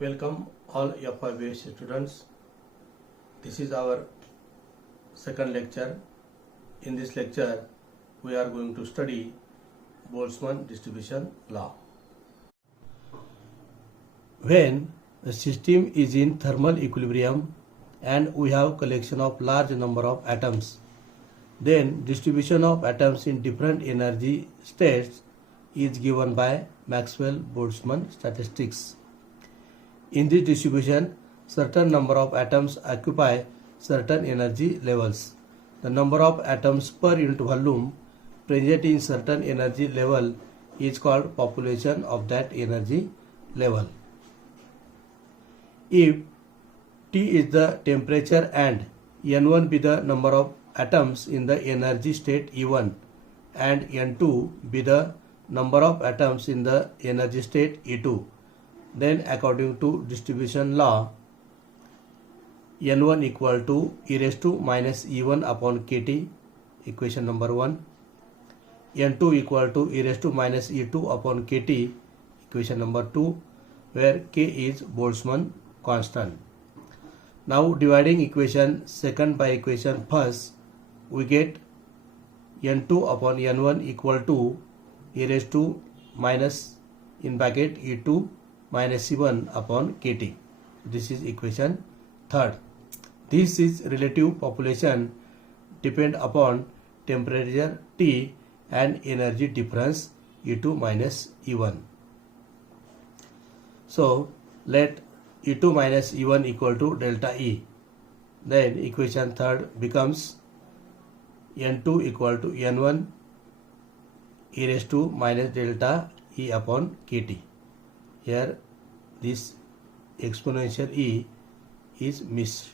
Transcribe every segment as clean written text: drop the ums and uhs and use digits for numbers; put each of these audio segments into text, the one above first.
Welcome all FIBS students. This is our second lecture. In this lecture, we are going to study Boltzmann distribution law. When a system is in thermal equilibrium and we have collection of large number of atoms, then distribution of atoms in different energy states is given by Maxwell-Boltzmann statistics. In this distribution, certain number of atoms occupy certain energy levels. The number of atoms per unit volume present in certain energy level is called population of that energy level. If T is the temperature and N1 be the number of atoms in the energy state E1 and N2 be the number of atoms in the energy state E2, then according to distribution law, N1 equal to e raised to minus E1 upon kT, equation number 1. N2 equal to e raised to minus E2 upon kT, equation number 2, where K is Boltzmann constant. Now dividing equation second by equation first, we get N2 upon N1 equal to e raised to minus in bracket E2 minus E1 upon kT. This is equation third. This is relative population depend upon temperature T and energy difference E2 minus E1. So let E2 minus E1 equal to delta E. Then equation third becomes N2 equal to N1 e raised to minus delta E upon kT. Here this exponential E is missed.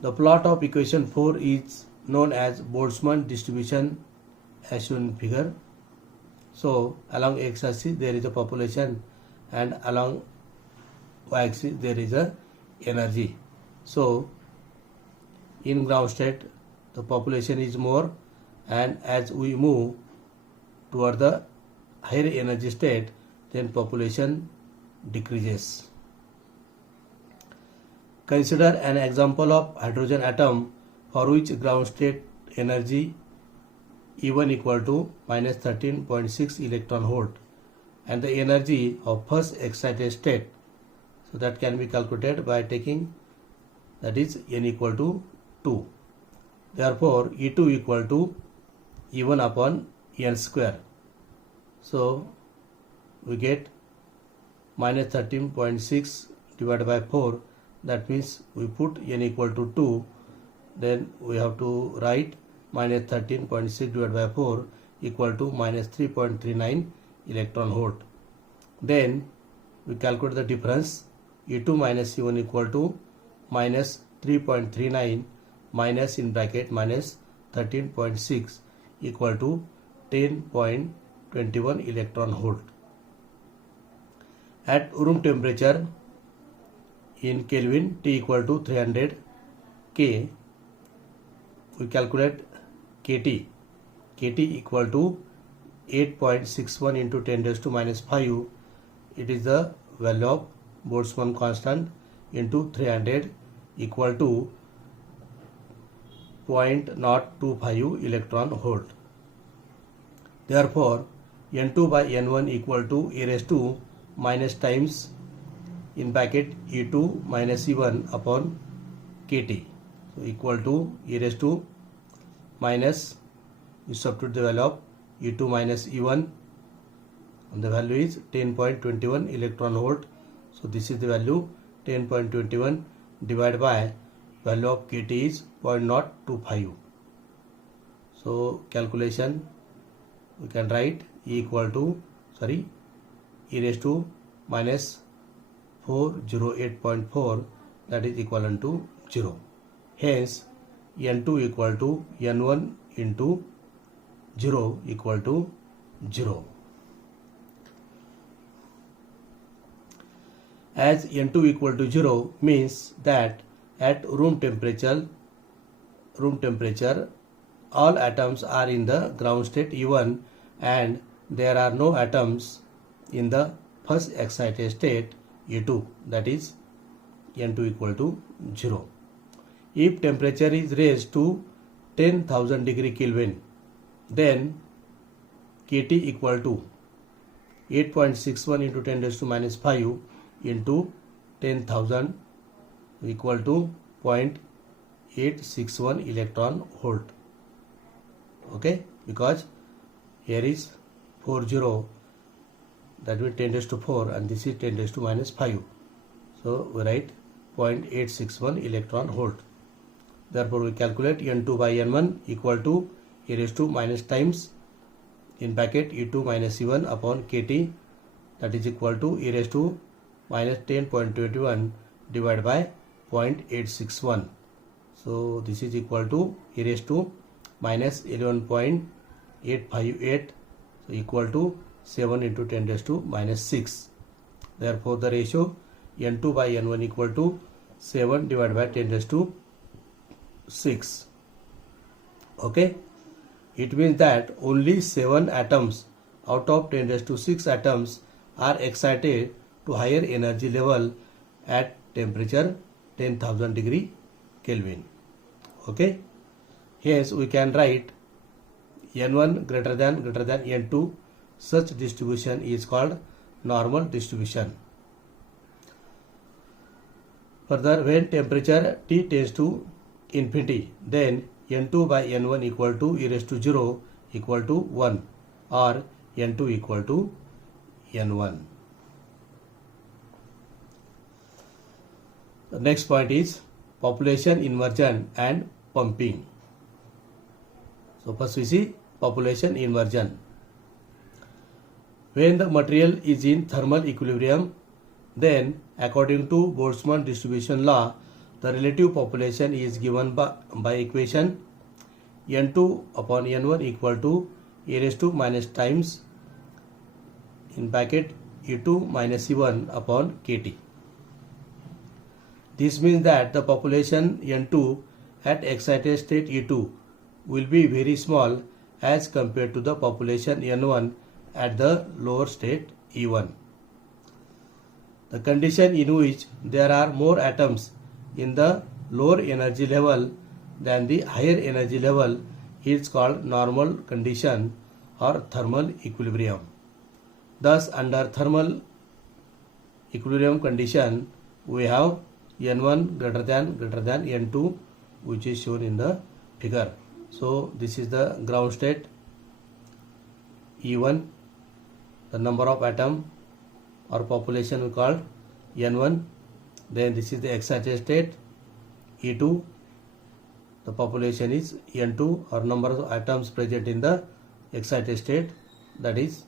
The plot of equation 4 is known as Boltzmann distribution as shown in figure. So along x-axis there is a population and along y-axis there is a energy. So in ground state the population is more, and as we move toward the higher energy state then population decreases. Consider an example of hydrogen atom for which ground state energy E1 equal to minus 13.6 electron volt and the energy of first excited state. So that can be calculated by taking, that is n equal to 2. Therefore E2 equal to E1 upon n square. So we get minus 13.6 divided by 4. That means we put n equal to 2. Then we have to write minus 13.6 divided by 4 equal to minus 3.39 electron volt. Then we calculate the difference. E2 minus E1 equal to minus 3.39 minus in bracket minus 13.6 equal to 10.21 electron volt. At room temperature in Kelvin, T equal to 300 K, we calculate KT. KT equal to 8.61 into 10 raised to minus 5. It is the value of Boltzmann constant into 300 equal to 0.025 electron volt. Therefore N2 by N1 equal to e raised to minus times in bracket E2 minus E1 upon kT. So equal to e raised to minus, you substitute the value of E2 minus E1 and the value is 10.21 electron volt. So this is the value 10.21 divided by value of kT is 0.025. So calculation we can write E equal to e raised to minus 408.4, that is equivalent to 0. Hence N2 equal to N1 into 0 equal to 0. As N2 equal to 0 means that at room temperature all atoms are in the ground state E1 and there are no atoms in the first excited state E2, that is N2 equal to 0. If temperature is raised to 10,000 degree Kelvin, then KT equal to 8.61 into 10 raised to minus 5 into 10,000 equal to 0.861 electron volt. Okay, because here is 40, that will 10 raised to 4 and this is 10 raised to minus 5. So we write 0.861 electron volt. Therefore we calculate N2 by N1 equal to e raised to minus times in bracket E2 minus E1 upon KT, that is equal to e raised to minus 10.21 divided by 0.861. So this is equal to e raised to minus 11.858, so equal to 7 into 10 raised to minus 6. Therefore the ratio N2 by N1 equal to 7 divided by 10 raised to 6. Okay, it means that only 7 atoms out of 10 raised to 6 atoms are excited to higher energy level at temperature 10,000 degree Kelvin. Okay, hence we can write N1 greater than N2. Such distribution is called normal distribution. Further, when temperature T tends to infinity, then N2 by N1 equal to e raised to 0 equal to 1 or N2 equal to N1. The next point is population inversion and pumping. So first we see population inversion. When the material is in thermal equilibrium, then according to Boltzmann distribution law, the relative population is given by equation N2 upon N1 equal to e raised to minus times in bracket E2 minus E1 upon KT. This means that the population N2 at excited state E2 will be very small as compared to the population N1 at the lower state E1. The condition in which there are more atoms in the lower energy level than the higher energy level is called normal condition or thermal equilibrium. Thus, under thermal equilibrium condition, we have N1 greater than N2, which is shown in the figure. So this is the ground state E1, the number of atom or population we called N1. Then this is the excited state E2, the population is N2 or number of atoms present in the excited state, that is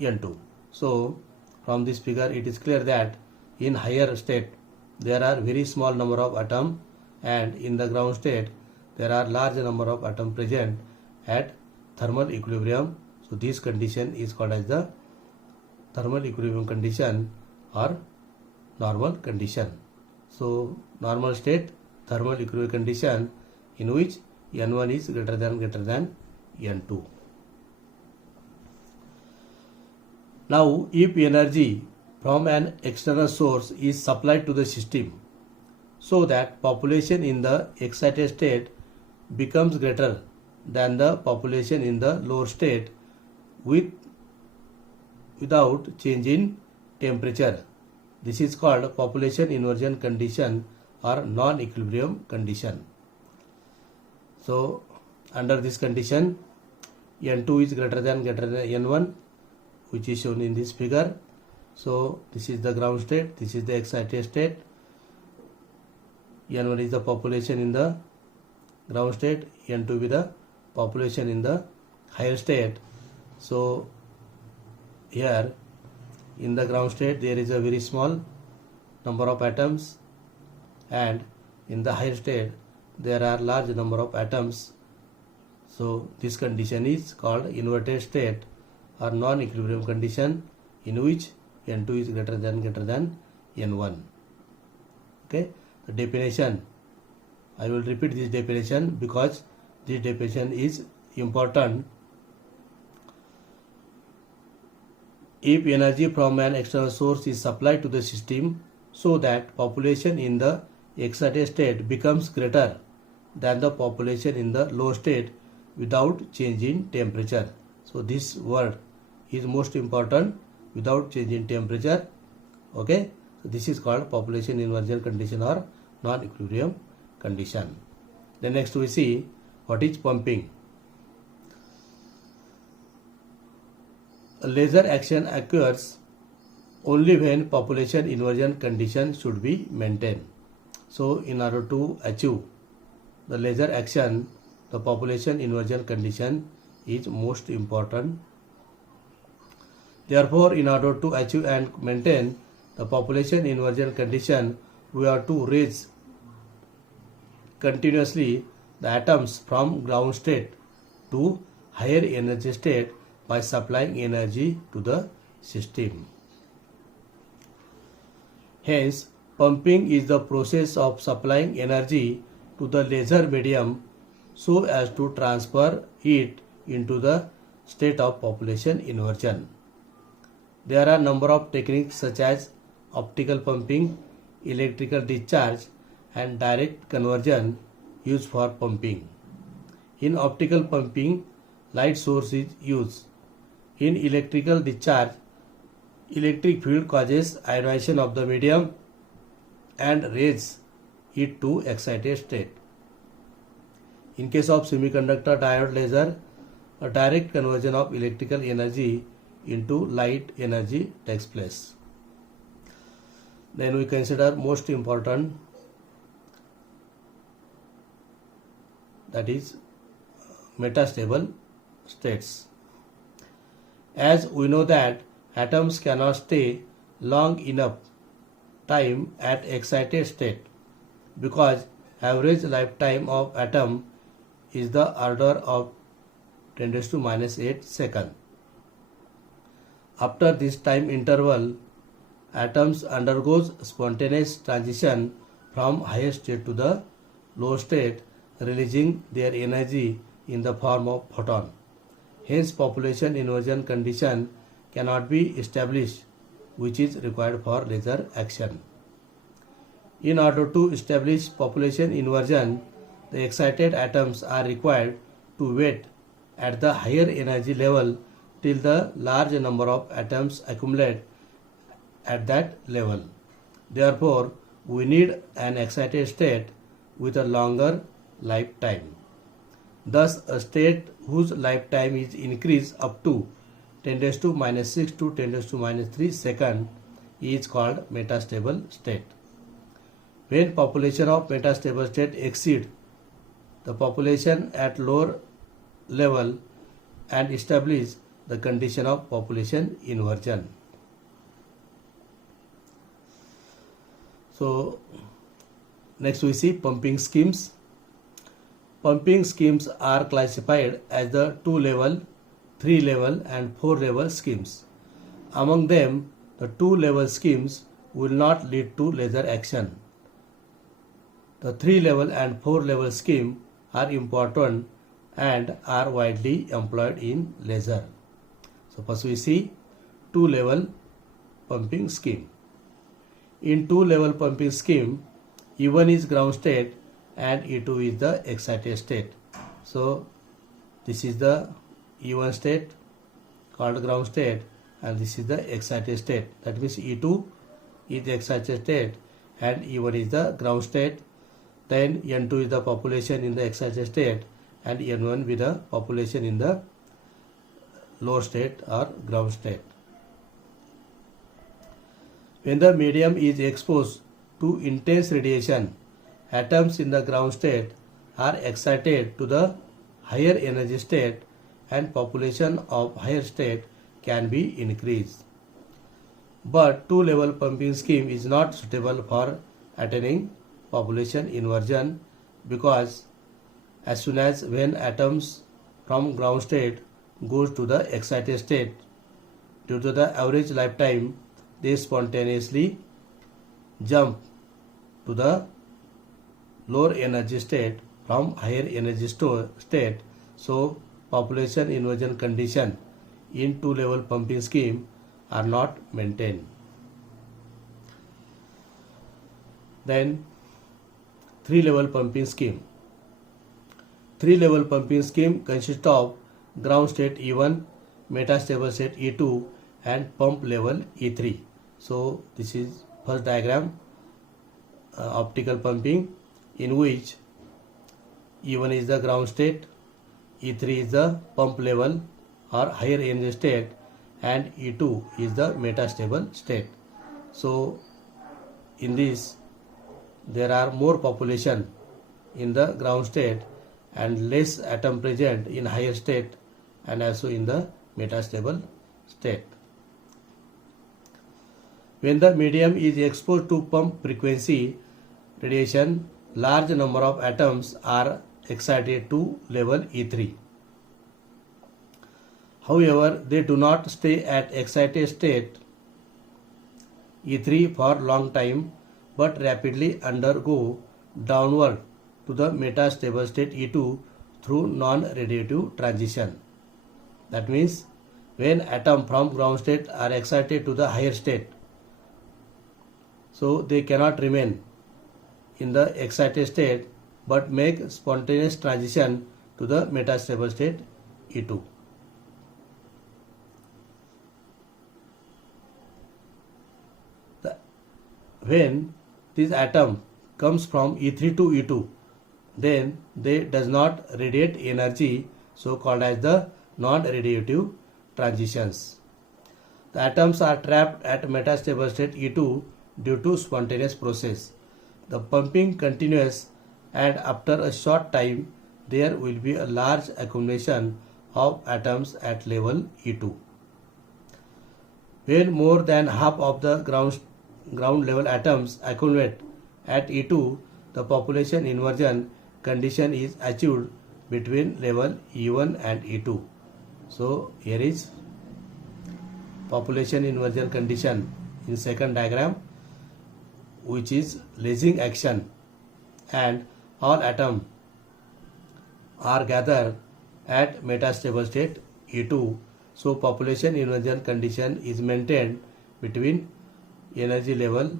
N2. So from this figure it is clear that in higher state there are very small number of atom and in the ground state there are large number of atom present at thermal equilibrium. So this condition is called as the thermal equilibrium condition or normal condition. So normal state thermal equilibrium condition in which N1 is greater than N2. Now if energy from an external source is supplied to the system so that population in the excited state becomes greater than the population in the lower state without change in temperature, this is called population inversion condition or non-equilibrium condition. So under this condition N2 is greater than N1, which is shown in this figure. So this is the ground state, this is the excited state. N1 is the population in the ground state, N2 with the population in the higher state. So here in the ground state there is a very small number of atoms and in the higher state there are large number of atoms. So this condition is called inverted state or non-equilibrium condition in which N2 is greater than N1. Okay, the definition, I will repeat this definition because This definition is important. If energy from an external source is supplied to the system so that population in the excited state becomes greater than the population in the low state without change in temperature. So this word is most important, without change in temperature. Okay, so this is called population inversion condition or non-equilibrium condition. Then next we see what is pumping. Laser action occurs only when population inversion condition should be maintained. So in order to achieve the laser action, the population inversion condition is most important. Therefore, in order to achieve and maintain the population inversion condition, we have to raise continuously the atoms from ground state to higher energy state by supplying energy to the system. Hence, pumping is the process of supplying energy to the laser medium so as to transfer it into the state of population inversion. There are a number of techniques such as optical pumping, electrical discharge, and direct conversion used for pumping. In optical pumping, light source is used. In electrical discharge, electric field causes ionization of the medium and raises it to excited state. In case of semiconductor diode laser, a direct conversion of electrical energy into light energy takes place. Then we consider most important, that is metastable states. As we know that atoms cannot stay long enough time at excited state because average lifetime of atom is the order of 10⁻⁸ seconds. After this time interval, atoms undergoes spontaneous transition from higher state to the low state, releasing their energy in the form of photon. Hence, population inversion condition cannot be established, which is required for laser action. In order to establish population inversion, the excited atoms are required to wait at the higher energy level till the large number of atoms accumulate at that level. Therefore, we need an excited state with a longer lifetime. Thus, a state whose lifetime is increased up to 10⁻⁶ to 10⁻³ seconds is called metastable state. When population of metastable state exceeds the population at lower level and establish the condition of population inversion. So, next we see pumping schemes. Pumping schemes are classified as the 2-level, 3-level and 4-level schemes. Among them, the 2-level schemes will not lead to laser action. The 3-level and 4-level scheme are important and are widely employed in laser. So first we see 2-level pumping scheme. In 2-level pumping scheme, E1 is ground state and E2 is the excited state. So this is the E1 state called ground state and this is the excited state. That means E2 is the excited state and E1 is the ground state. Then N2 is the population in the excited state and N1 with the population in the low state or ground state. When the medium is exposed to intense radiation, atoms in the ground state are excited to the higher energy state and population of higher state can be increased. But 2-level pumping scheme is not suitable for attaining population inversion because as soon as when atoms from ground state goes to the excited state, due to the average lifetime, they spontaneously jump to the lower energy state from higher energy state, so population inversion condition in two-level pumping scheme are not maintained. Then three-level pumping scheme. Three-level pumping scheme consists of ground state E1, metastable state E2 and pump level E3. So this is first diagram, optical pumping, in which E1 is the ground state, E3 is the pump level or higher energy state, and E2 is the metastable state. So in this there are more population in the ground state and less atom present in higher state and also in the metastable state. When the medium is exposed to pump frequency radiation, large number of atoms are excited to level E3. However, they do not stay at excited state E3 for long time but rapidly undergo downward to the metastable state E2 through non-radiative transition. That means when atoms from ground state are excited to the higher state, so they cannot remain in the excited state but make spontaneous transition to the metastable state E2. When this atom comes from E3 to E2, then they does not radiate energy, so called as the non-radiative transitions. The atoms are trapped at metastable state E2 due to spontaneous process. The pumping continues, and after a short time there will be a large accumulation of atoms at level E2. When more than half of the ground level atoms accumulate at E2, the population inversion condition is achieved between level E1 and E2. So here is population inversion condition in second diagram, which is lasing action, and all atoms are gathered at metastable state E2. So population inversion condition is maintained between energy level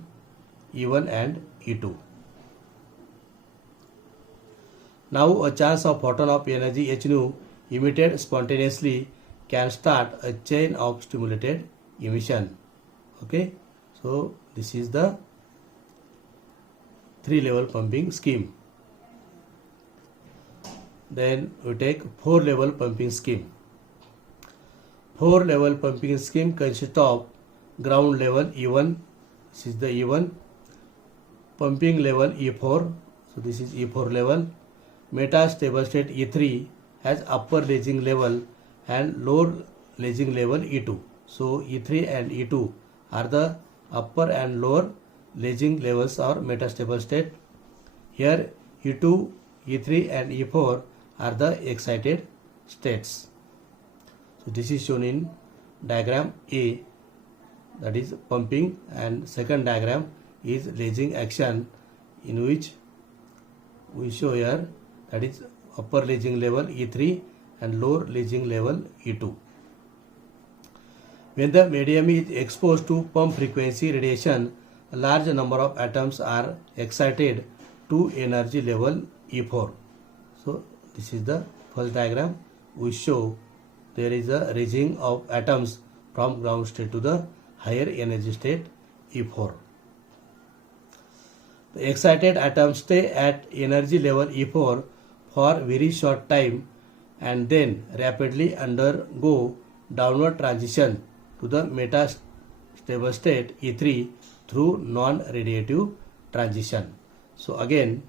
E1 and E2. Now a chance of photon of energy h nu emitted spontaneously can start a chain of stimulated emission. Okay, so this is the three-level pumping scheme. Then we take four-level pumping scheme. Four-level pumping scheme consists of ground level E1, this is the E1, pumping level E4, so this is E4 level, metastable state E3 has upper lasing level and lower lasing level E2. So E3 and E2 are the upper and lower lasing levels or metastable state. Here E2, E3 and E4 are the excited states. So this is shown in diagram A, that is pumping, and second diagram is lasing action, in which we show here that is upper lasing level E3 and lower lasing level E2. When the medium is exposed to pump frequency radiation, a large number of atoms are excited to energy level E4. So this is the first diagram. We show there is a raising of atoms from ground state to the higher energy state E4. The excited atoms stay at energy level E4 for very short time and then rapidly undergo downward transition to the metastable state E3 through non-radiative transition. So again,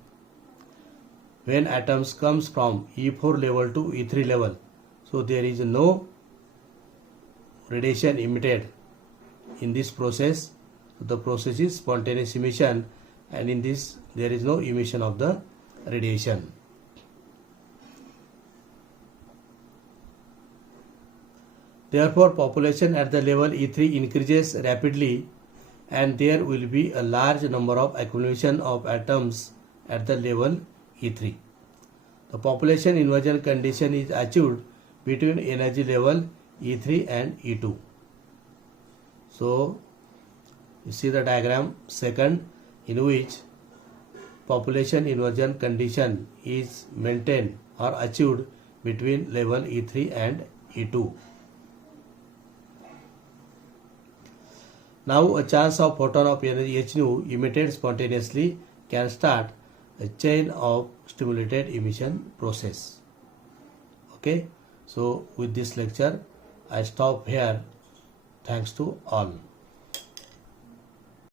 when atoms comes from E4 level to E3 level, so there is no radiation emitted in this process. So the process is spontaneous emission, and in this there is no emission of the radiation. Therefore, population at the level E3 increases rapidly, and there will be a large number of accumulation of atoms at the level E3. The population inversion condition is achieved between energy level E3 and E2. So you see the diagram second, in which population inversion condition is maintained or achieved between level E3 and E2. Now a chance of photon of energy h nu emitted spontaneously can start a chain of stimulated emission process. Okay, so with this lecture I stop here. Thanks to all.